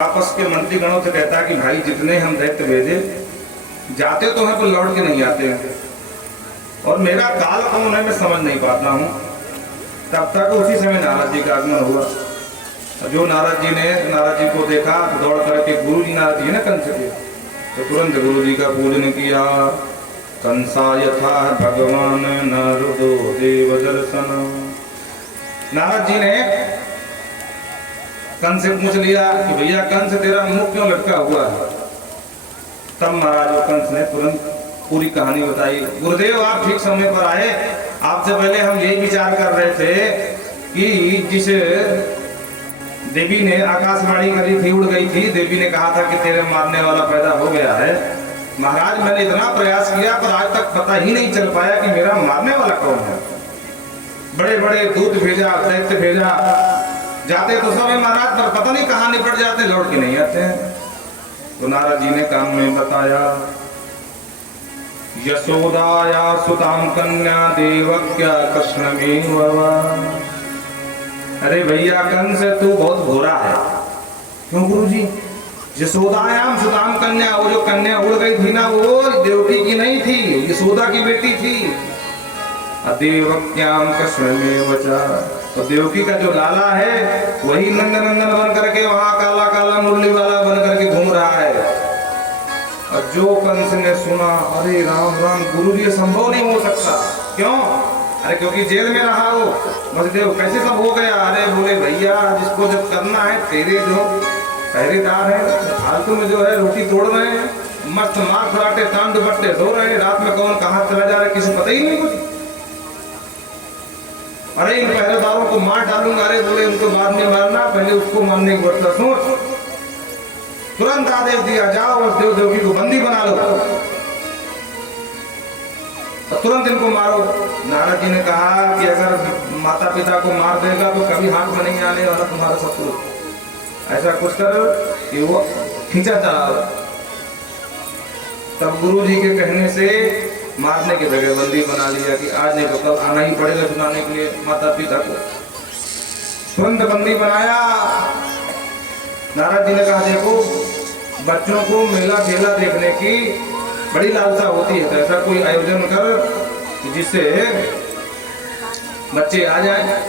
आपस के मंत्री गणों से कहता है कि भाई जितने हम दैत्य भेजे जाते तो हैं पर लौट के नहीं आते हैं और मेरा काल कौन है मैं समझ नहीं पाता हूँ। तब तक उसी समय नारद जी का आगमन हुआ। जो नारद जी को देखा तो दौड़ करके गुरु जी नारद जी ने कंस के तो तुरंत गुरु जी का पूजन किया। कंसा यथा भगवान नारदो देव दर्शन। नारद जी ने कंस से पूछ लिया कि भैया कंस तेरा मुंह क्यों लटका हुआ है। तब महाराज कंस ने तुरंत पूरी कहानी बताई। गुरुदेव आप ठीक समय पर आए। आपसे पहले हम यही विचार कर रहे थे कि जिस देवी ने आकाशवाणी करी थी उड़ गई थी, देवी ने कहा था कि तेरे मारने वाला पैदा हो गया है। महाराज मैंने इतना प्रयास किया पर आज तक पता ही नहीं चल पाया कि मेरा मारने वाला कौन है। बड़े बड़े दूत भेजा, दैत्य भेजा, जाते तो सब महाराज पर पता नहीं कहाँ निपट जाते, लौट के नहीं आते हैं। तो नारद जी ने काम में बताया। यशोदाया सुताम कन्या देवक्या कृष्णमेव वा। अरे भैया कंस तू बहुत घोरा है। क्यों गुरुजी? यशोदायाम सुताम कन्या, वो जो कन्या उड़ गई थी ना वो देवकी की नहीं थी, यशोदा की बेटी थी। देवक्याम कृष्णमेव चा, तो देवकी का जो लाला है वही नंदनंदन बन करके वहां काला काला मुरली वाला बन करके घूम रहा है। और जो कंस ने सुना, अरे राम राम गुरु जी संभव नहीं हो सकता। क्यों? अरे क्योंकि जेल में रहा वो वसुदेव, कैसे सब हो गया। अरे बोले भैया जिसको जब करना है, तेरे जो पहरेदार है फालतू में जो है रोटी तोड़ रहे हैं, मस्त मार फराटे तांड दुपट्टे सो रहे हैं, रात में कौन कहाँ चला जा रहा है किसी पता ही नहीं कुछ। अरे इन पहरेदारों को मार डालूंगा। अरे बोले उनको बाद में मारना, पहले उसको मारने की वर्षा सोच। तुरंत आदेश दिया जाओ वसुदेव देवकी को बंदी बना लो, तो तुरंत इनको मारो। नारद जी ने कहा कि अगर माता पिता को मार देगा तो कभी हाथ में नहीं आने वाला तुम्हारा शत्रु। ऐसा कुछ कर कि वो खींचा चला। तब गुरु जी के कहने से मारने की जगह बंदी बना लिया कि आज नहीं तो कल आना ही पड़ेगा सुनाने के लिए माता पिता को। तुरंत बंदी बनाया। नारद जी ने कहा देखो बच्चों को मेला खेला देखने की बड़ी लालसा होती है, तो ऐसा कोई आयोजन कर जिससे बच्चे आ जाए।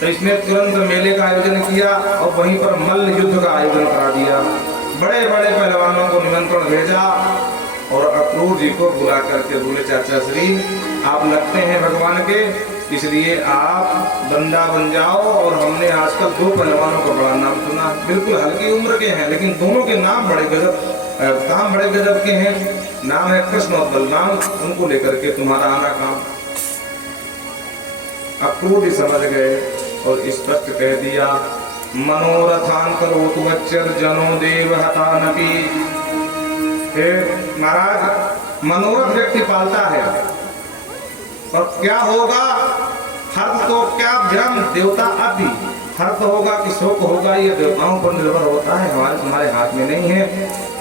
तो इसने तुरंत मेले का आयोजन किया और वहीं पर मल्ल युद्ध का आयोजन करा दिया। बड़े बड़े पहलवानों को निमंत्रण भेजा और अक्रूर जी को बुला करके बोले चाचा श्री आप लगते हैं भगवान के, इसलिए आप बंदा बन जाओ। और हमने आजकल दो पहलवानों का बड़ा नाम सुना, बिल्कुल हल्की उम्र के हैं लेकिन दोनों के नाम बड़े गजब, काम बड़े गजब के हैं। नाम है कृष्ण और बलराम, उनको लेकर के तुम्हारा आना काम। अक्रूर जी समझ गए और स्पष्ट कह दिया मनोरथान करोतु वच्चर जनो देव हतानपि। महाराज मनोरथ व्यक्ति पालता है और क्या होगा, हर्ष तो क्या भ्रम देवता अभी हर्ष होगा कि शोक होगा, ये देवताओं पर निर्भर होता है, हमारे तुम्हारे हाथ में नहीं है।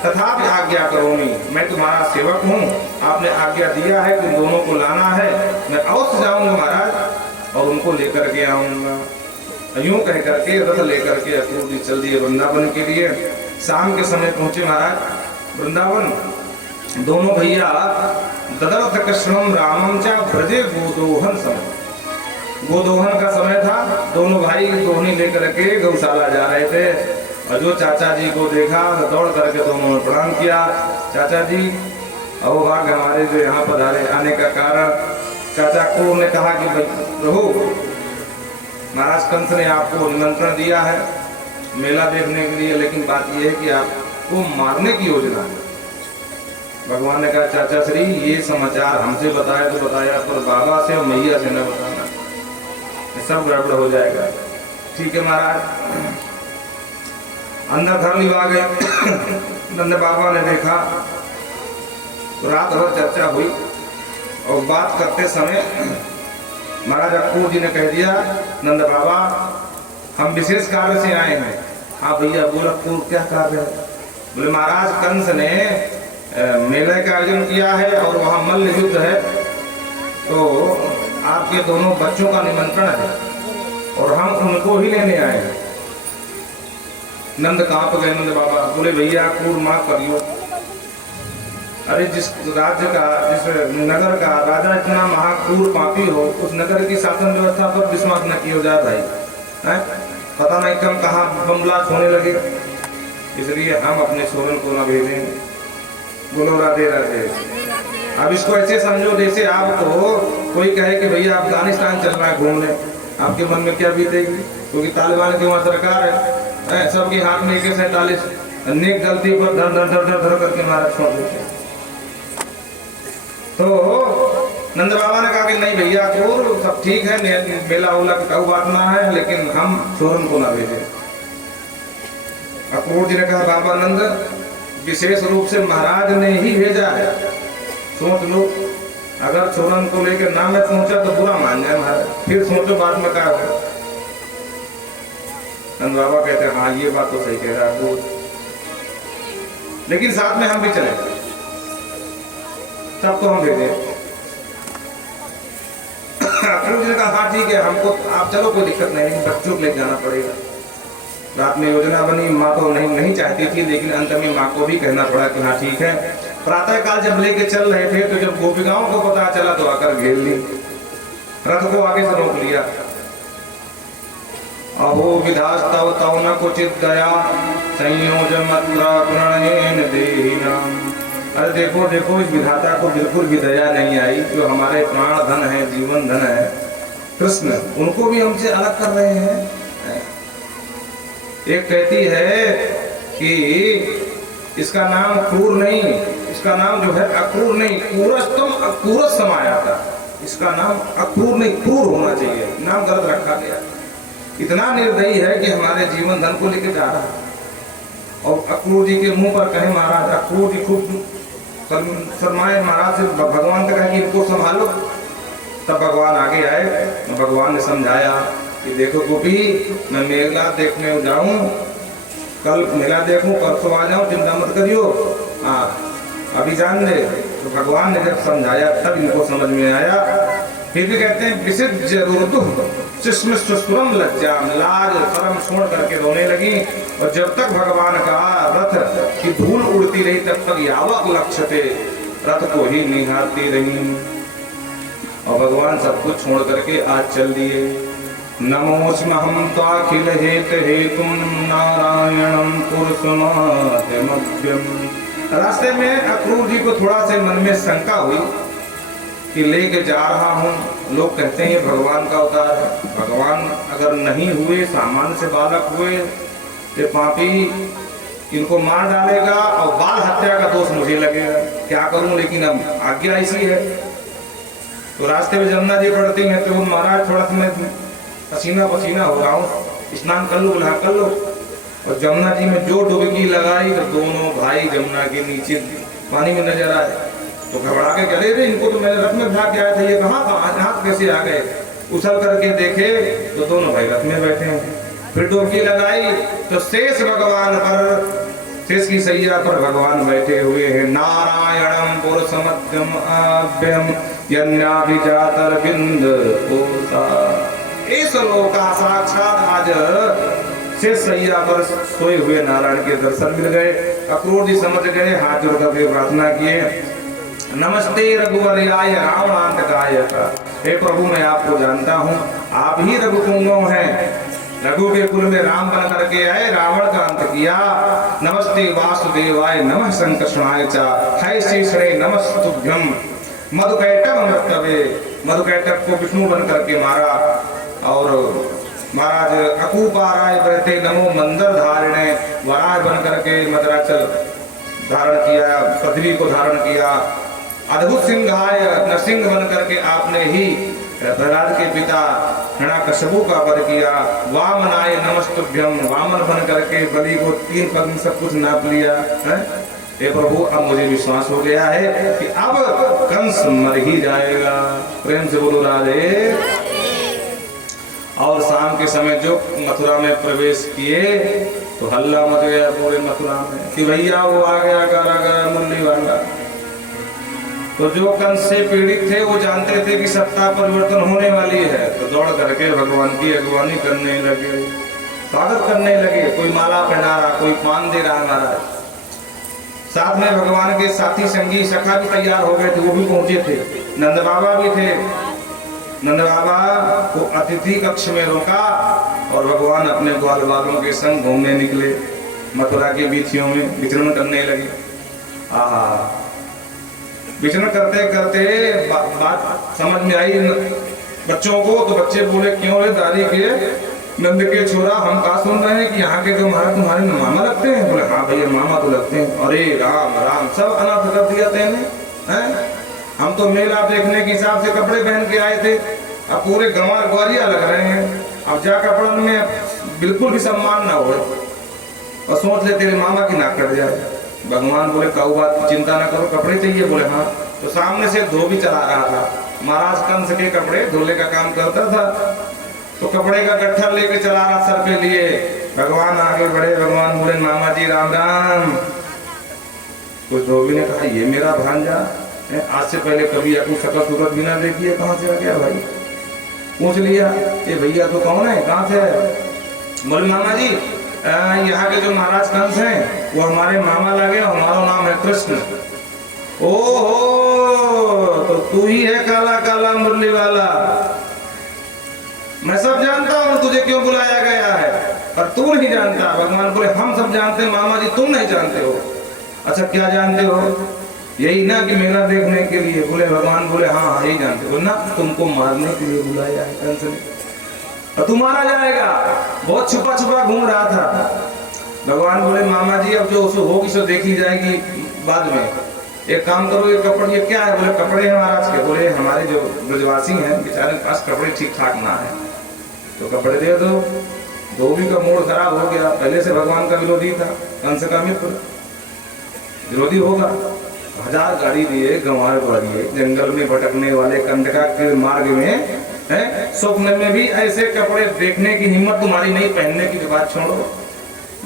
तथापि आज्ञा करोमी, मैं तुम्हारा सेवक हूँ, आपने आज्ञा दिया है कि दोनों को लाना है, मैं अवश्य जाऊंगा महाराज और उनको लेकर के आऊंगा। यूं कह करके रथ लेकर के अक्रूर जी चल दिए वृंदावन के लिए। शाम के समय पहुंचे महाराज वृंदावन। दोनों भैया ददर्थ कृष्णम रामम चा ब्रजे गोदोहन समय, गोदोहन का समय था। दोनों भाई दोहनी लेकर के गौशाला जा रहे थे और जो चाचा जी को देखा तो दौड़ करके दोनों ने प्रणाम किया। चाचा जी अब भाग्य हमारे जो यहाँ पर आने का कारण। चाचा को ने कहा कि प्रभु महाराज कंस ने आपको निमंत्रण दिया है मेला देखने के लिए, लेकिन बात यह है कि आपको मारने की योजना है। भगवान ने कहा चाचा श्री ये समाचार हमसे बताया तो बताया, पर बाबा से और मैया से न बताना, सब गड़बड़ हो जाएगा। ठीक है महाराज। अंदर घर लिवा गए। नंद बाबा ने देखा तो रात भर चर्चा हुई और बात करते समय महाराज अक्रूर जी ने कह दिया नंद बाबा हम विशेष कार्य से आए हैं। हाँ भैया बोल अक्रूर क्या कार्य है? बोले महाराज कंस ने मेले का आयोजन किया है और वहाँ मल्ल युद्ध है, तो आपके दोनों बच्चों का निमंत्रण है और हम उनको ही लेने आए हैं। नंद कांप गए। नंद बाबा बोले भैया क्रूर माफ करियो। अरे जिस राज्य का, जिस नगर का राजा इतना महाक्रूर पापी हो, उस नगर की शासन व्यवस्था पर विश्वास न किया जाए भाई, है? पता नहीं कम कहाँ बमलाट होने लगे। इसलिए हम अपने सोरन को न भेजें। बोलो राधे राधे। अब इसको ऐसे समझो जैसे आपको कोई कहे कि भैया अफगानिस्तान चलना है घूमने, आपके मन में क्या बीतेगी? क्योंकि तालिबान की वहाँ सरकार है, सबके हाथ में AK-47, अनेक गलती पर धर धर धर धर धर करके मारा छोड़ देते हैं। तो नंद बाबा ने कहा कि नहीं भैया क्रूर सब ठीक है, मेला उला का बात ना है, लेकिन हम सोरन को ना भेजें। अक्रूर जी ने कहा बाबा नंद, विशेष रूप से महाराज ने ही भेजा है, सोच लो, अगर सोरन को लेकर ना मैं पहुंचा तो बुरा मान जाए महाराज, फिर सोचो बाद में क्या हो। नंद बाबा कहते हैं हाँ ये बात तो सही कह रहा है, लेकिन साथ में हम भी चले, तब तो हम भेजे। अक्रूर जी ने कहा हाँ ठीक है, हमको आप चलो कोई दिक्कत नहीं, लेकिन बच्चों को लेकर जाना पड़ेगा। रात में योजना बनी, माँ तो नहीं चाहती थी, लेकिन अंत में माँ को भी कहना पड़ा कि हाँ ठीक है। प्रातः काल जब लेके चल रहे थे तो जब गोपिकाओं को पता चला तो आकर घेर ली, रथ को आगे से रोक लिया। अहो विधास्तव तव न कुचित दया संयोजन मत्र प्रणयन देहिनाम। अरे देखो देखो, इस विधाता को बिल्कुल भी दया नहीं आई, जो हमारे प्राण धन है, जीवन धन है कृष्ण, उनको भी हमसे अलग कर रहे हैं। एक कहती है कि इसका नाम क्रूर नहीं, इसका नाम जो है अक्रूर नहीं, क्रूरस्तम अक्रूरस समाया था, इसका नाम अक्रूर नहीं क्रूर होना चाहिए, नाम गलत रखा गया। इतना निर्दयी है कि हमारे जीवन धन को लेकर जा रहा है। और अक्रूर जी के मुंह पर कहे महाराज, अक्रूर जी खूब शर्माए महाराज से, भगवान से कहा कि इनको संभालो। तब भगवान आगे आए, भगवान ने समझाया कि देखो गोपी, मैं मेला देखने जाऊं, कल मेला देखूं, परसों आ जाऊं, चिंता मत करियो, हाँ अभी जान दे। तो भगवान ने जब समझाया तब इनको समझ में आया। फिर भी कहते हैं विसिद्ध जरूरत जिसमें सुस्वरम लज्जा, लाज शर्म छोड़ करके रोने लगी। और जब तक भगवान का रथ की धूल उड़ती रही तब तक यावक लक्ष्य थे, रथ को ही निहारती रही। और भगवान सब कुछ छोड़ करके आज चल दिए। नमोस्महं त्वाखिल हेत हेतुम नारायणं पुरुषमाद्यमभ्यम। रास्ते में अक्रूर जी को थोड़ा से मन में शंका हुई कि लेके जा रहा हूँ, लोग कहते हैं ये भगवान का अवतार है, भगवान अगर नहीं हुए, सामान्य से बालक हुए, ये पापी इनको मार डालेगा और बाल हत्या का दोष मुझे लगेगा, क्या करूं, लेकिन अब आज्ञा ऐसी है। तो रास्ते में जमुना जी पड़ती हैं, तो महाराज थोड़ा सा मैं पसीना पसीना हो रहा हूँ, स्नान कर लो, बुला कर लो। और जमुना जी में जो डुबकी लगाई तो दोनों भाई जमुना के नीचे पानी में नजर आए। तो घबरा के चले रे, इनको तो मैंने रथ में भाग गया था, ये कहाँ कैसे आ गए। उछल करके देखे तो दोनों भाई रथ में बैठे हैं। फिर डुबकी लगाई तो शेष भगवान पर, शेष की सैया पर भगवान बैठे हुए हैं। नारायणम पुरुषमध्यम आभ्यम यन्याभिजातर बिंद कोसा। इस लोका साक्षात आज शेष सैया पर सोए हुए नारायण के दर्शन मिल गए। अक्रूर जी समझ गए, हाथ जोड़ करके प्रार्थना किए, नमस्ते रघुवरयाय रावणांतकाय। हे प्रभु, मैं आपको जानता हूँ, आप ही रघुपुंगव हैं, रघु के कुल में राम बन करके आए, रावण का अंत किया। नमस्ते वासुदेवाय नमः संकर्षणाय च, है शेषणे नमस्तुभ्यम। मधुकैटभ मृतवे, मधुकैटभ को विष्णु बन करके मारा। और महाराज अकूपाराय बहते नमो मंदर धारिणे, वराह बन करके मदराचल धारण किया, पृथ्वी को धारण किया। अद्भुत सिंहाय नरसिंह बन करके आपने ही प्रहलाद के पिता हिरण्यकश्यपु का वध किया। वामनाय नमस्तुभ्यम, वामन बन करके बलि को 3 पग में सब कुछ नाप लिया है। हे प्रभु, अब मुझे विश्वास हो गया है कि अब कंस मर ही जाएगा। प्रेम से बोलो राधे। और शाम के समय जो मथुरा में प्रवेश किए तो हल्ला मच गया पूरे मथुरा में कि भैया वो आ गया कारागार मुरली वाला। तो जो कंस से पीड़ित थे वो जानते थे कि सत्ता परिवर्तन होने वाली है, तो दौड़ करके भगवान की अगवानी करने लगे। स्वागत करने लगे, कोई माला पहना रहा, कोई पान दे रहा महाराज। साथ में भगवान के साथी संगी सखा भी तैयार हो गए थे, वो भी पहुंचे थे। नंद बाबा भी थे। नंद बाबा को अतिथि कक्ष में रोका और भगवान अपने ग्वाल बालों के संग घूमने निकले, मथुरा के बीथियों में विचरण करने लगे। आहा, विचरण करते करते बात समझ में आई बच्चों को, तो बच्चे बोले क्यों रे दादी के नंद के छोरा, हम कहा सुन रहे हैं कि यहाँ के जो महाराज तुम्हारे मामा लगते हैं। बोले हाँ भैया मामा तो लगते हैं। अरे राम राम, सब अनाथ कर दिया तेने हैं। हम तो मेला देखने के हिसाब से कपड़े पहन के आए थे, अब पूरे गंवार ग्वारिया लग रहे हैं। अब जा कपड़न में बिल्कुल भी सम्मान ना हो और सोच ले तेरे मामा की नाक कट जाए। भगवान बोले काऊ बात की चिंता ना करो, कपड़े चाहिए। बोले हाँ। तो सामने से धोबी चला रहा था, महाराज कंस के कपड़े धोले का काम करता था, तो कपड़े का गट्ठर लेके चला रहा सर पे लिए। भगवान आगे बढ़े, भगवान बोले मामा जी राम राम। कुछ धोबी ने कहा ये मेरा भांजा है, आज से पहले कभी आपको शकल सूरत भी ना देखी है, कहाँ से आ गया भाई। पूछ लिया ये भैया तो कौन है, कहाँ से है। बोले मामा जी यहाँ के जो महाराज कंस हैं वो हमारे मामा लगे, हमारा नाम है कृष्ण। ओहो, तो तू ही है काला काला मुरली वाला। मैं सब जानता हूँ तुझे क्यों बुलाया गया है, पर तू नहीं जानता। भगवान बोले हम सब जानते हैं मामा जी, तुम नहीं जानते हो। अच्छा क्या जानते हो, यही ना कि मेला देखने के लिए। बोले भगवान बोले हाँ यही जानते हो ना, तुमको मारने के लिए बुलाया है कंस ने, और तू मारा जाएगा। बहुत छुपा छुपा घूम रहा था। भगवान बोले मामा जी अब जो होगी सो देखी जाएगी बाद में, एक काम करो ये कपड़े, ये क्या है। बोले कपड़े हैं महाराज के। बोले हमारे जो ब्रजवासी हैं बेचारे के पास कपड़े ठीक ठाक ना है, तो कपड़े दे दो। धोबी का मूड खराब हो गया, पहले से भगवान का विरोधी था, कंस का मित्र, विरोधी होगा। 1000 गाड़ी दिए, गंवार दिए, जंगल में भटकने वाले कंटका के मार्ग में है, स्वप्न में भी ऐसे कपड़े देखने की हिम्मत तुम्हारी नहीं, पहनने की बात छोड़ो।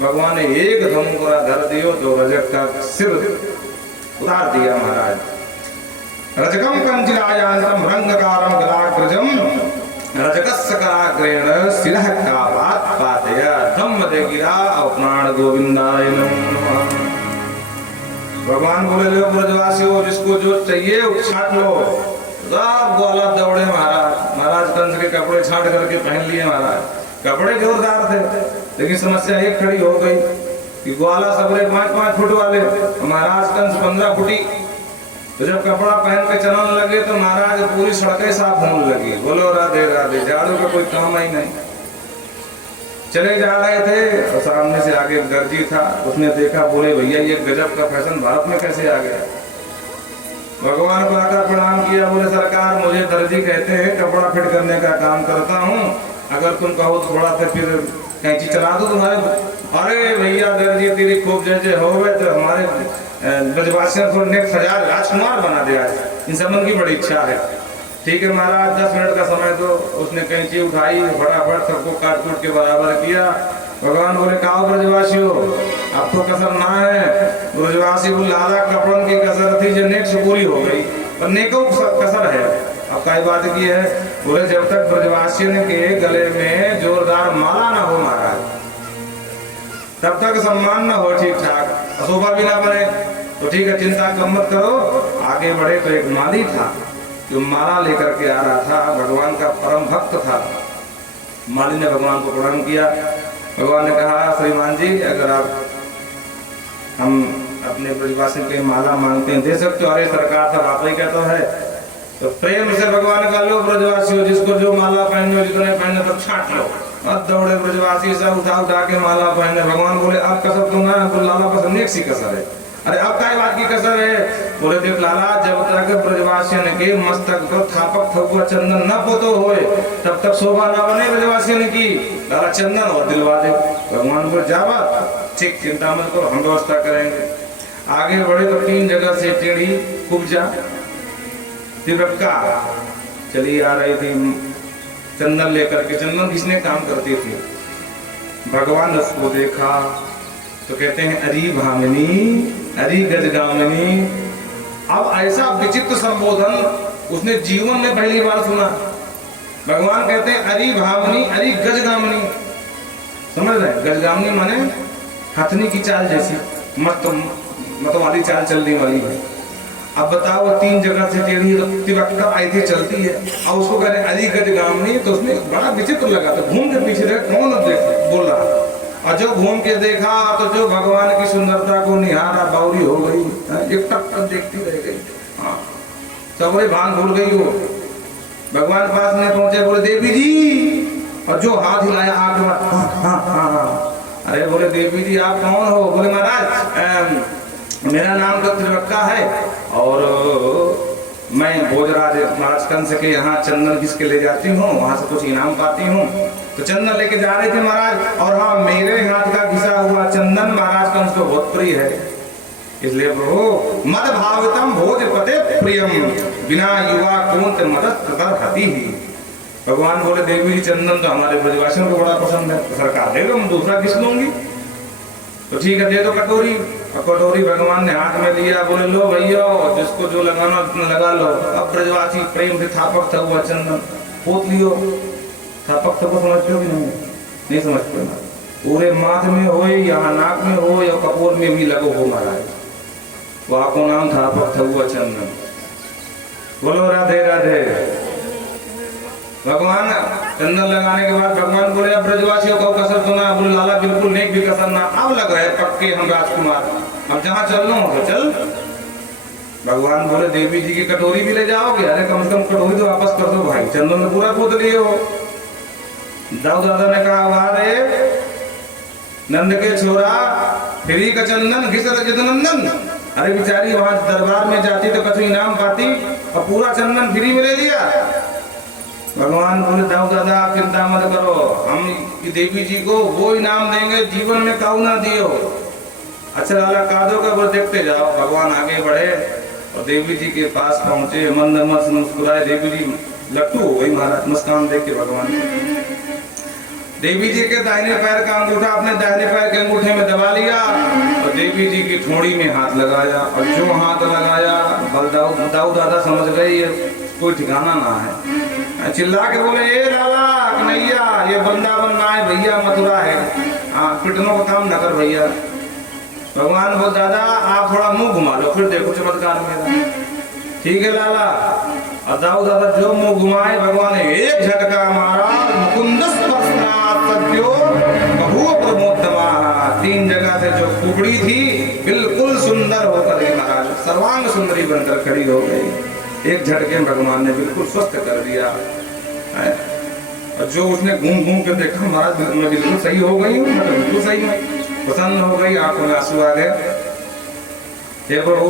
भगवान ने एक धमुरा धर दियो, जो रजत का सिर उतार दिया महाराज। रजकम कंचिरायांतम रंगकारम गलाग्रजम रजकस्कराग्रेण सिरह का बात पातया धम्म दे गिरा प्राण गोविंदाय नमः। भगवान बोले लो ब्रजवासियों, जिसको जो चाहिए छाट लो। सब ग्वाला दौड़े महाराज। महाराज कंस के कपड़े छाट करके पहन लिए महाराज। कपड़े जोरदार थे, लेकिन समस्या एक खड़ी हो गई कि ग्वाला सबरे 5-5 फुट वाले, महाराज कंस 15 फुटी। तो जब कपड़ा पहन के चलने लगे तो महाराज पूरी सड़कें साफ होने लगी। बोलो राधे राधे, झाड़ू का कोई काम ही नहीं। चले जा रहे थे और सामने से आगे दर्जी था, उसने देखा, बोले भैया ये गजब का फैशन भारत में कैसे आ गया। भगवान को आकर प्रणाम किया। बोले सरकार मुझे दर्जी कहते हैं, कपड़ा फिट करने का काम करता हूँ, अगर तुम कहो तो थोड़ा सा फिर कैंची चला दो तुम्हारे। अरे भैया दर्जी तेरी खूब जैसे हो गए, तो हमारे ब्रजवासियों को नेक्स्ट 1000 राजकुमार बना दिया। इन सब की बड़ी इच्छा है। ठीक है महाराज 10 मिनट का समय दो। उसने कैंची उठाई, फटाफट सबको काट कूट के बराबर किया। भगवान बोले काओ ब्रजवासियों, अब तो कसर ना है। ब्रजवासी बोले लाला कपड़न की कसर थी जो नेक से पूरी हो गई, पर नेको कसर है। अब क्या बात की है। बोले जब तक ब्रजवासियों के गले में जोरदार माला ना हो महाराज, तब तक सम्मान ना हो ठीक ठाक, शोभा भी ना बने। तो ठीक है चिंता कम मत करो। आगे बढ़े तो एक माली था जो माला लेकर के आ रहा था, भगवान का परम भक्त था। माली ने भगवान को प्रणाम किया। भगवान ने कहा श्रीमान जी अगर आप हम अपने ब्रजवासी के माला मांगते हैं दे सकते हो। अरे सरकार सब आप ही कहता है। तो प्रेम से भगवान का लो ब्रजवासियों, जिसको जो माला पहने जितने पहने तो छाट लो। अब दौड़े ब्रजवासी सब उठा उठा के माला पहने। भगवान बोले अब कसर तो ना, लाला पसंद एक सी कसर है। अरे अब क्या बात की कसर है। बोले देख लाला, जब तक ब्रजवासियों के मस्तक पर थापक थकुआ चंदन न पोतो होए तब तक शोभा ना बने ब्रजवासियों की। लाला चंदन और दिलवा दे। भगवान बोले जावा, ठीक चिंता मत करो, हम व्यवस्था करेंगे। आगे बढ़े तो 3 जगह से टेढ़ी कुब्जा तिरक्का चली आ रही थी चंदन लेकर के। चंदन किसने काम करती थी। भगवान ने उसको देखा तो कहते हैं अरी भामिनी अरी गजगामिनी। अब ऐसा विचित्र संबोधन उसने जीवन में पहली बार सुना। भगवान कहते हैं अरी भामिनी अरी गजगामिनी। समझ रहे? गजगामनी माने हथनी की चाल जैसी मत वाली चाल चलने वाली है। अब बताओ वो 3 जगह से टेढ़ी तिरक्का ऐसी चलती है और उसको कहते अली गजगामनी, तो उसने बड़ा विचित्र लगा। तो घूम के पीछे देखा कौन बोल रहा, और जो घूम के देखा तो जो भगवान की सुंदरता को निहारा, बावरी हो गई, एक टक टक देखती रह गई। हाँ, सबरे भान भूल गई वो। भगवान पास में पहुंचे, बोले देवी जी, और जो हाथ हिलाया आग में, हाँ। अरे बोले देवी जी आप कौन हो? बोले महाराज मेरा नाम तो त्रिवक्का है और मैं भोजराज महाराज कंस के यहाँ चंदन घिस के ले जाती हूँ, वहां से कुछ इनाम पाती हूँ। तो चंदन लेके जा रहे थे महाराज, और हाँ मेरे हाथ का घिसा हुआ चंदन महाराज कंस को बहुत प्रिय है, इसलिए प्रभु मद भावितम भोजपते प्रियम बिना युवा कुंत मदद हती ही। भगवान बोले देवी जी चंदन तो हमारे ब्रजवासियों को बड़ा पसंद है, सरकार दे दो, मैं दूसरा घिस लूंगी। तो ठीक है दे दो कटोरी। और कटोरी भगवान ने हाथ में लिया, बोले लो भैया जिसको जो लगाना लगा लो। अब ब्रजवासी प्रेम से थापक था हुआ चंदन पोत लियो। थापक को समझते हो कि नहीं समझते ना? पूरे माथ में हो, यहाँ नाक में हो, या कपोर में भी लगो हो महाराज, वहाँ को नाम थापक था हुआ चंदन। बोलो राधे राधे। भगवान चंदन लगाने के बाद भगवान बोले अब ब्रजवासियों का कसर सुना। बोले लाला बिल्कुल नेक भी कसर ना, अब लग रहे पक्के हम राजकुमार, अब जहाँ चलना हो तो चल। भगवान बोले देवी जी की कटोरी भी ले जाओगे? अरे कम से कम कटोरी तो वापस कर दो भाई, चंदन तो पूरा पोत लिए हो। दाऊ दादा ने कहा वारे नंद के छोरा फ्री का चंदन घिस नंदन। अरे बेचारी वहां दरबार में जाती तो कछु इनाम पाती, और पूरा चंदन फ्री में ले लिया। भगवान बोले दाऊ दादा आप चिंता मत करो, हम देवी जी को वो इनाम देंगे जीवन में काऊ ना दियो। अच्छा लाला कादो का वो देखते जाओ। भगवान आगे बढ़े और देवी जी के पास पहुंचे, मंद मस्त मुस्कुराए। देवी जी लट्टू हो गई महाराज मुस्कान देख के भगवान। देवी जी के दाहिने पैर का अंगूठा अपने दाहिने पैर के अंगूठे में दबा लिया और देवी जी की ठोड़ी में हाथ लगाया। और जो हाथ लगाया दाऊ दादा समझ गए ये कोई ठिकाना ना है। चिल्ला के बोले ए लाला कन्हैया ये वृंदावन ना है भैया, मथुरा है। हाँ पिटनों का काम न कर भैया। भगवान बोल दादा आप थोड़ा मुंह घुमा लो फिर देखो चमत्कार मेरा। ठीक है लाला। और दाऊ दादा जो मुंह घुमाए भगवान ने एक झटका मारा। मुकुंद प्रमोदमा 3 जगह से जो कुबड़ी थी बिल्कुल सुंदर होकर महाराज सर्वांग सुंदरी बनकर खड़ी हो गई। एक झटके में भगवान ने बिल्कुल स्वस्थ कर दिया। और जो उसने घूम घूम कर देखा महाराज मैं बिल्कुल सही हो गई हूँ, मैं बिल्कुल सही हूँ, प्रसन्न हो गई, आंखों में आंसू आ गए। हे प्रभु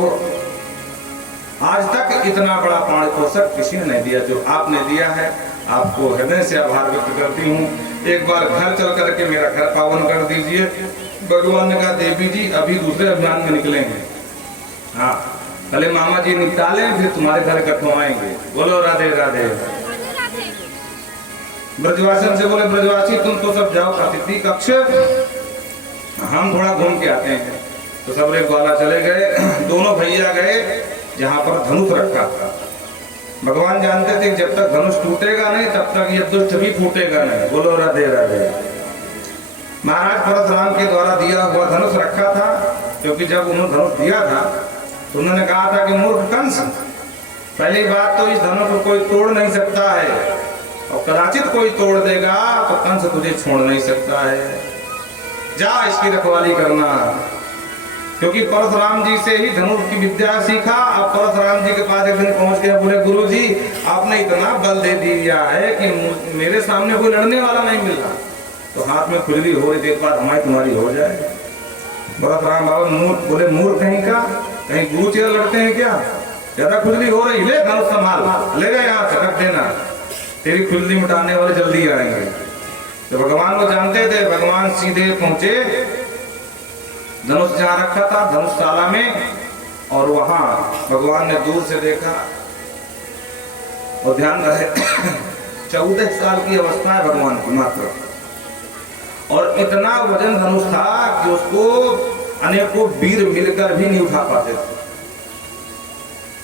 आज तक इतना बड़ा प्राण पोषक किसी ने नहीं दिया जो आपने दिया है। आपको हृदय से आभार व्यक्त करती हूँ। एक बार घर चल करके मेरा घर पावन कर दीजिए। भगवान ने कहा देवी जी अभी दूसरे अभियान में निकलेंगे, हाँ पहले मामा जी निपटा लें फिर तुम्हारे घर इकट्ठे आएंगे। बोलो राधे राधे। ब्रजवासन से बोले ब्रजवासी तुम तो सब जाओ अतिथि कक्ष, हम थोड़ा घूम के आते हैं। तो सब रे ग्वाला चले गए। दोनों भैया गए जहाँ पर धनुष रखा था। भगवान जानते थे जब तक धनुष टूटेगा नहीं तब तक ये दुष्ट भी फूटेगा नहीं। बोलो राधे राधे। महाराज परशुराम के द्वारा दिया हुआ धनुष रखा था, क्योंकि जब उन्होंने धनुष दिया था तो उन्होंने कहा था कि मूर्ख कंस, पहली बात तो इस धनुष को कोई तोड़ नहीं सकता है, और कदाचित कोई तोड़ देगा तो कंस तुझे छोड़ नहीं सकता है, जा इसकी रखवाली करना। क्योंकि परशुराम जी से ही धनुष की विद्या सीखा। अब परशुराम जी के पास एक दिन पहुंच गया, बोले गुरुजी आपने इतना बल दे दिया है कि मेरे सामने कोई लड़ने वाला नहीं मिल रहा, तो हाथ में खुजली हो रही देर बाद हमारी तुम्हारी हो जाए। परशुराम बाबा मूर्ख, बोले मूर्ख कहीं का, कहीं गुरु चेला लड़ते हैं क्या? ज्यादा खुजली हो रही, ले धनुष संभाल, ले गए यहाँ से रख देना, तेरी खुजली मिटाने वाले जल्दी आएंगे। तो भगवान वो जानते थे। भगवान सीधे पहुंचे धनुष जहाँ रखा था धनुषशाला में, और वहां भगवान ने दूर से देखा। और ध्यान रहे 14 साल की अवस्था है भगवान की मात्र, और इतना वजन धनुष था कि उसको अनेकों वीर मिलकर भी नहीं उठा पाते थे।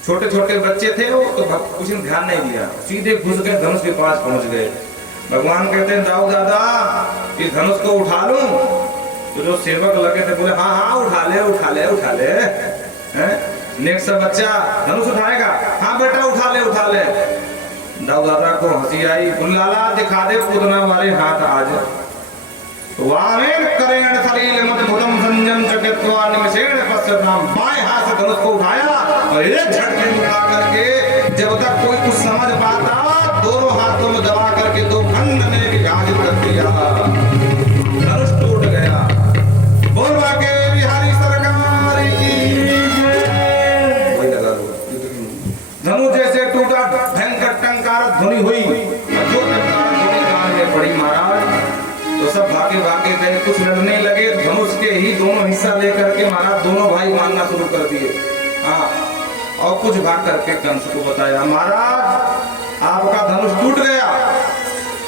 छोटे छोटे बच्चे थे वो, तो कुछ ध्यान नहीं दिया, सीधे घुस गए धनुष के पास पहुंच गए। भगवान कहते हैं दाऊ दादा कि धनुष को उठा लूं? तो जो सेवक लगे थे बोले हाँ हाँ उठा ले उठा ले उठा ले। नेक्स्ट बच्चा धनुष उठाएगा, हाँ बेटा उठा ले उठा ले। दाऊ दादा को हंसी आई, बुल्लाला दिखा दे पूतना वाले हाथ आज। वामेन करेण सलील मत भुजम संजम चकित्वा निमिषेण पश्यताम। बाएं हाथ से धनुष को उठाया और एक झटके में उठा करके जब तक कोई कुछ समझ पाता दोनों हाथों में दबा करके दो खंड में विभाजित कर दिया। धनुष टूट गया। बोलवा के बिहारी सरकार की वही लगा दो। धनुष जैसे टूटा भयंकर टंकार ध्वनि हुई, जो टंकार ध्वनि कान में पड़ी महाराज तो सब भागे भागे गए। कुछ लड़ने लगे, धनुष के ही दोनों हिस्सा लेकर के महाराज दोनों भाई मारना शुरू कर दिए। हाँ, और कुछ भाग करके कंस को बताया महाराज आपका धनुष टूट गया।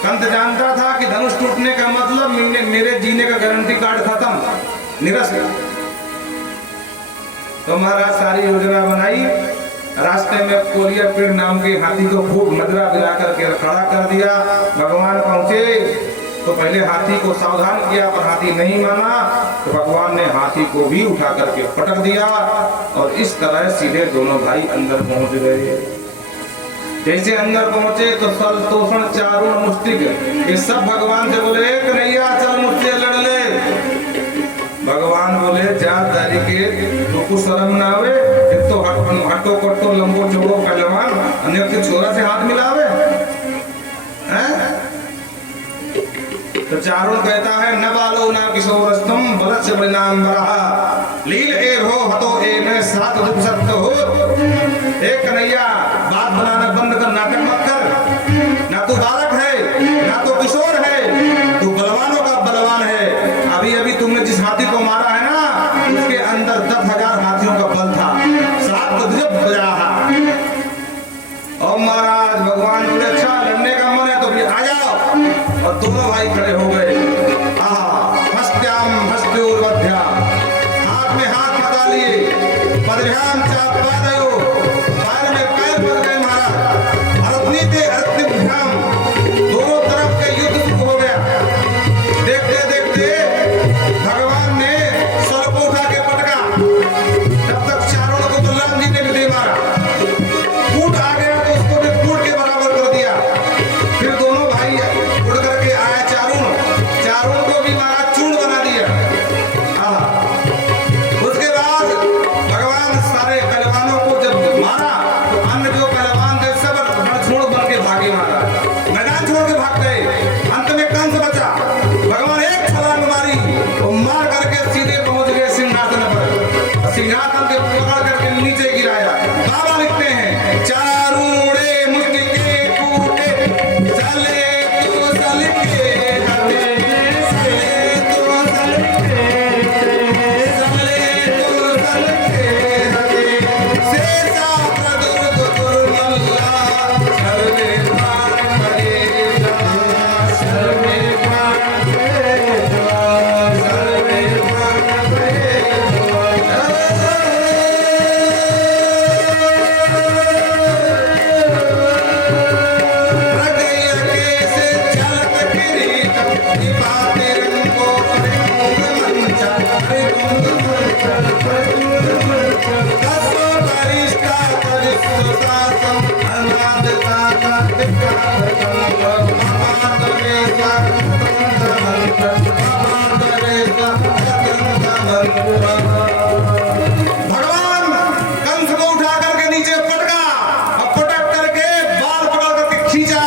कंस जानता था कि धनुष टूटने का मतलब मेरे जीने का गारंटी कार्ड खत्म, निरस्त। तो महाराज सारी योजना बनाई। रास्ते में कोलिया पेड़ नाम के हाथी को खूब मदरा दिला करके खड़ा कर दिया। भगवान पहुंचे तो पहले हाथी को सावधान किया पर हाथी नहीं माना, तो भगवान ने हाथी को भी उठा करके पटक दिया और इस तरह सीधे दोनों भाई अंदर पहुंच गए। जैसे अंदर पहुंचे तो सल तोषण चारुण मुष्टिक ये सब भगवान से बोले कन्हैया चल मुझसे लड़ ले। भगवान बोले जा दारी के तो कुछ शर्म ना आवे, एक तो हटो कटो लंबो चौड़ो पहलवान अन्य छोरा से हाथ मिलावे हैं। तो चारुण कहता है न बालो न किशोरस्तम बलत से परिणाम बरहा लील ए भो हतो ए में सात दुपसत्त हो। एक कन्हैया बात बनाना बंद कर, नाटक मत कर। ना तू बालक है ना तो किशोर है, तू बलवानों का बलवान है। अभी अभी तुमने जिस हाथी को मारा है ना उसके अंदर 10,000 हाथियों का बल था, 7 को जब बजा। और महाराज भगवान बोले अच्छा लड़ने का मन है तो फिर आ जाओ। और दोनों भाई खड़े हो गए। हस्त्याम हस्त्योर्वध्या हाथ में हाथ पकड़ा लिए, पदभ्याम चाप पादयो पैर में पैर पड़ गए महाराज। अरत्नीते अरत्निभ्याम दोनों तरफ के युद्ध शुरू हो गया। देखते देखते भगवान ने सर को उठा के पटका, तब तक चारों को तो राम जी ने भी दे मारा। कूट आ गया तो उसको भी कूट के बराबर कर दिया। फिर दोनों भाई उड़ करके आया चारुण को भी मारा, चूर्ण बना दिया। उसके बाद भगवान सारे पहलवानों को जब मारा तो अन्य जो पहलवान थे सब छोड़ बन के भागे, मारा मैदान छोड़ के भाग गए। अंत में कंस बचा। भगवान एक छलांग मारी तो मार करके सीधे पहुंच गए सिंहासन पर। सिंहासन के पकड़ करके नीचे गिराया। बाबा लिखते हैं चारुणे मुष्टिके कूटे चले तो सलके भगवान कंस को उठा करके नीचे पटका और पटक करके बाल पकड़ करके खींचा।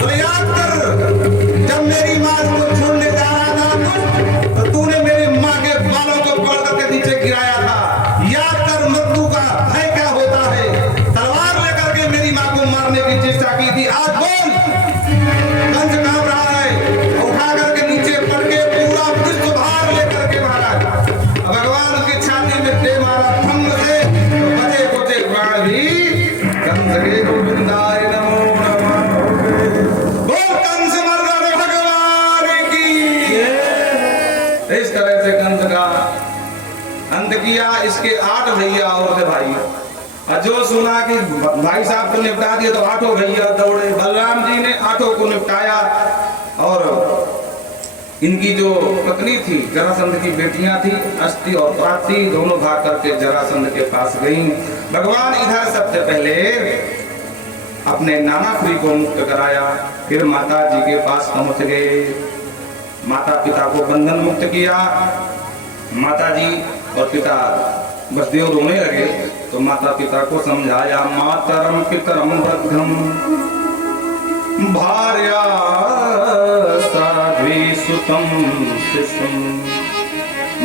बोले याद कर जब मेरी माँ को छोड़ने जा रहा था तो तूने मेरी माँ के बालों को पकड़ करके नीचे गिराया था। याद कर मृत्यु का भय क्या होता है। तलवार लेकर के मेरी माँ को मारने की चेष्टा की थी। आज बोल कंस कांप रहा है। उठा करके नीचे पड़ के पूरा विश्व भार लेकर के मारा। भगवान की छाती में दे मारा थम से तो बचे कुचे प्राण भी कंस के गोविंदाय नमो नमः। बोल कंस मर्दन भगवान की। इस तरह से कंस का अंत किया। इसके 8 भैया और थे भाई। जो सुना कि भाई साहब को निपटा दिया तो 8 भैया दौड़े। बलराम जी ने 8 को निपटाया। और इनकी जो पत्नी थी जरासंध की बेटियां थी अष्टि और प्राप्ति, दोनों भाग करके जरासंध के पास गईं। भगवान इधर सबसे पहले अपने नाना फ्री को मुक्त कराया, फिर माता जी के पास पहुंच गए, माता पिता को बंधन मुक्त किया। माता जी और पिता वसुदेव रोने लगे तो माता पिता को समझाया, मातरम पितरम वृद्धम भार्या साध्वी सुतम शिशुम।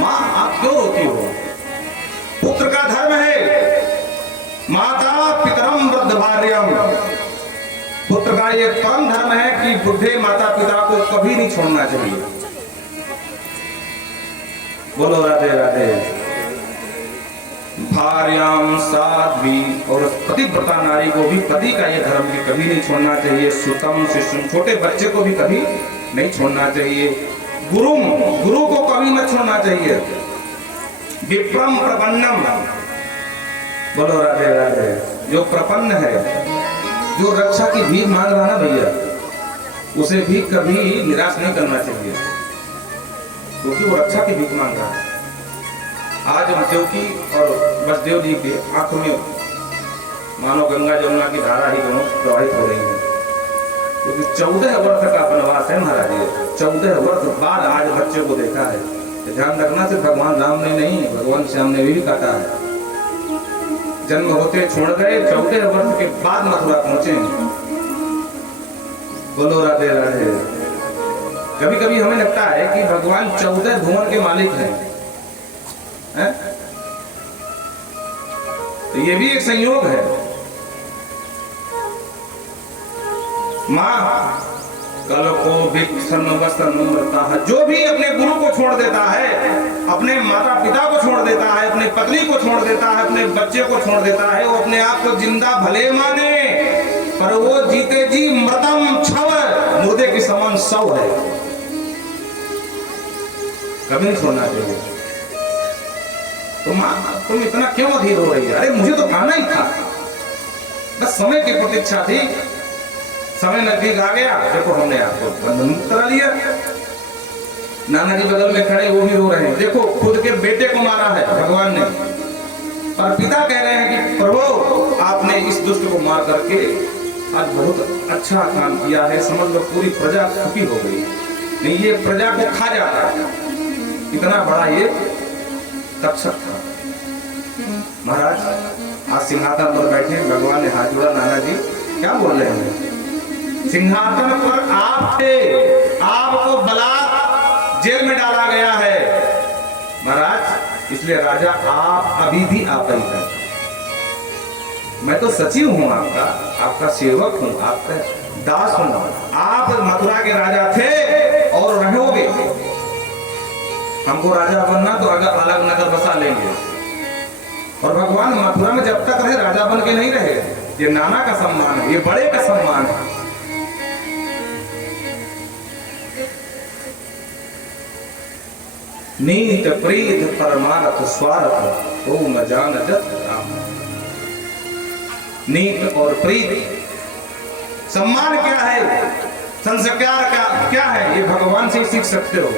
माँ आप क्यों रोती हो? पुत्र का धर्म है, माता पितरम वृद्ध भार्यम, पुत्र का ये परम धर्म है कि बुढ़े माता पिता को कभी नहीं छोड़ना चाहिए। बोलो राधे राधे। भार्याम साध्वी, और पतिव्रता नारी को भी पति का ये धर्म भी कभी नहीं छोड़ना चाहिए। सुतम शिशुम, छोटे बच्चे को भी कभी नहीं छोड़ना चाहिए। गुरुम, गुरु को कभी मत छोड़ना चाहिए। विप्रम प्रपन्नम, बोलो राधे राधे। जो प्रपन्न है, जो रक्षा की भीख मांग रहा ना भैया, उसे भी कभी निराश नहीं करना चाहिए, क्योंकि वो रक्षा की भीख मांग रहा है। आज देवकी और वसुदेव जी के आंखों में मानो गंगा जमुना की धारा ही दोनों प्रवाहित हो रही है, क्योंकि 14 वर्ष का वनवास है महाराज। 14 वर्ष बाद आज बच्चे को देखा है। ध्यान रखना, सिर्फ भगवान राम ने नहीं, भगवान श्याम ने भी काटा है। जन्म होते छोड़ गए, 14 वर्ष के बाद मथुरा पहुंचे। बोलो राधे राधे। कभी कभी हमें लगता है कि भगवान 14 भुवन के मालिक हैं, है? तो ये भी एक संयोग है। माँ कल को जो भी अपने गुरु को छोड़ देता है, अपने माता पिता को छोड़ देता है, अपने पत्नी को छोड़ देता है, अपने बच्चे को छोड़ देता है, वो अपने आप को जिंदा भले माने, पर वो जीते जी मृतम छव, मुर्दे के समान शव है। कभी नहीं छोड़ना चाहिए। तो माँ तुम इतना क्यों अधीर हो रही है? अरे मुझे तो खाना ही था, बस समय की प्रतीक्षा थी, समय नजदीक आ गया, देखो हमने आपको बंधन मुक्त करा लिया। नाना जी बगल में खड़े, वो भी रो रहे हैं, देखो खुद के बेटे को मारा है भगवान ने, और पिता कह रहे हैं कि प्रभु आपने इस दुष्ट को मार करके आज बहुत अच्छा काम किया है, समझ लो पूरी प्रजा सुखी हो गई। नहीं, ये प्रजा को खा जाता है, इतना बड़ा ये तक्षक था। महाराज आज सिंहासन पर बैठे, भगवान ने हाथ जोड़ा, नाना जी क्या बोल रहे हैं? सिंहासन पर आप थे, आपको बलात् जेल में डाला गया है महाराज, इसलिए राजा आप अभी भी आप ही हैं। मैं तो सचिव हूं आपका, आपका सेवक हूं, आपका दास हूं। आप मथुरा के राजा थे और रहोगे। हमको राजा बनना तो अगर अलग नगर बसा लेंगे, और भगवान मथुरा में जब तक रहे राजा बन के नहीं रहे। ये नाना का सम्मान है, ये बड़े का सम्मान है। नीत प्रीत परमार्थ स्वार्थ ओम जानत राम। नीत और प्रीत, सम्मान क्या है, संस्कार क्या है, ये भगवान से सीख सकते हो।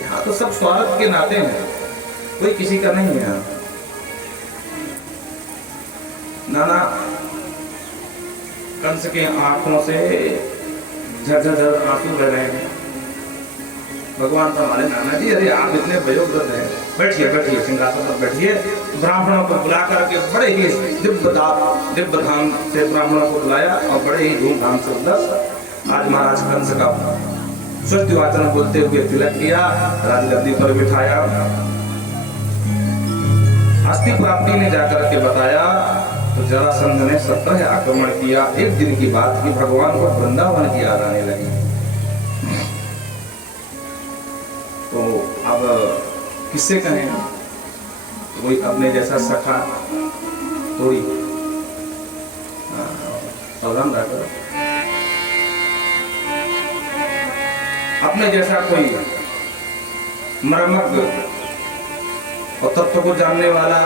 यहाँ तो सब स्वार्थ के नाते हैं, कोई किसी का नहीं है। नाना कंस के आंखों से झरझर आंसू बह रहे हैं। भगवान तो हमारे नाना जी, अरे आप इतने वयोवृद्ध हैं, बैठिए बैठिए, सिंहासन पर बैठिए। ब्राह्मणों को बुला करके बड़े ही दिव्य धाम से ब्राह्मणों को बुलाया और बड़े ही धूमधाम से उधर आज महाराज कंस का स्वस्ति वाचन बोलते हुए तिलक किया, राजगद्दी पर बिठाया। अस्थि प्राप्ति ने जाकर के बताया तो जरासंध ने 17 आक्रमण किया। एक दिन की बात की भगवान को वृंदावन की याद आने लगी। तो अब किससे कहें, कोई अपने जैसा सखा थोड़ी सावधान रहकर, अपने जैसा कोई मर्मज्ञ और तत्व को जानने वाला